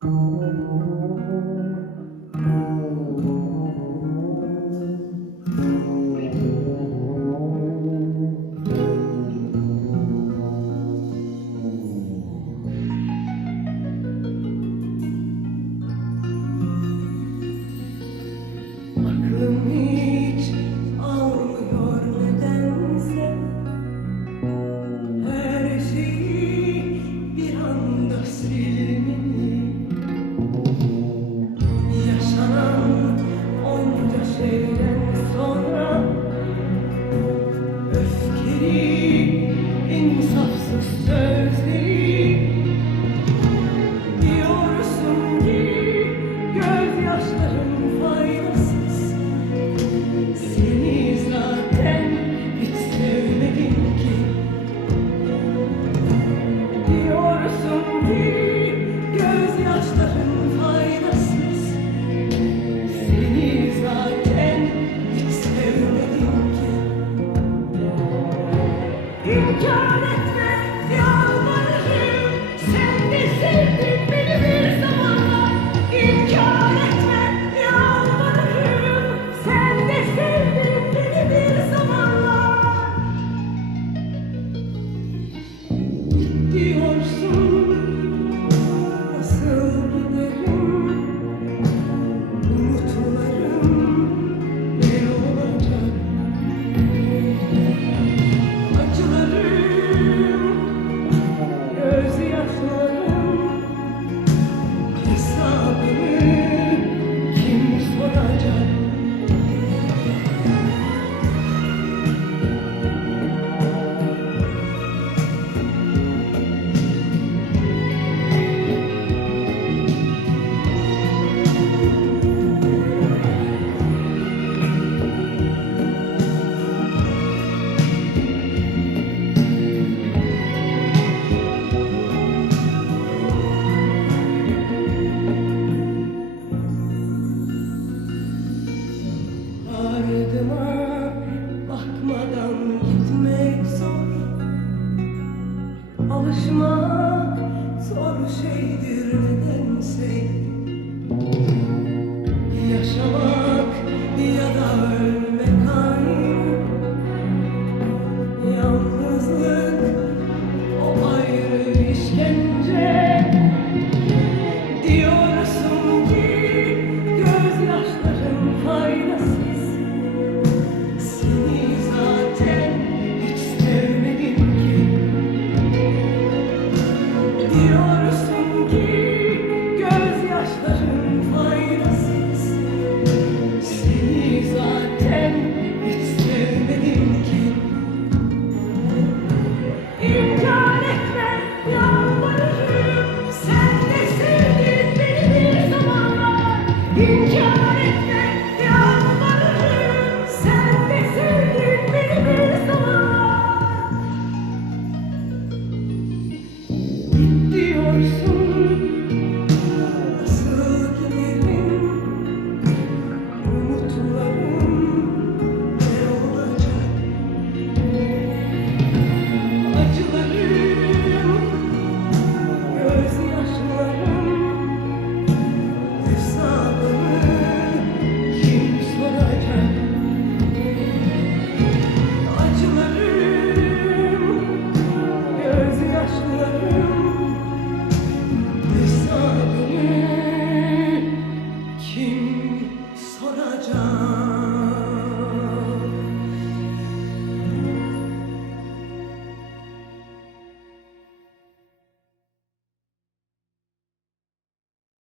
Thank you. sisters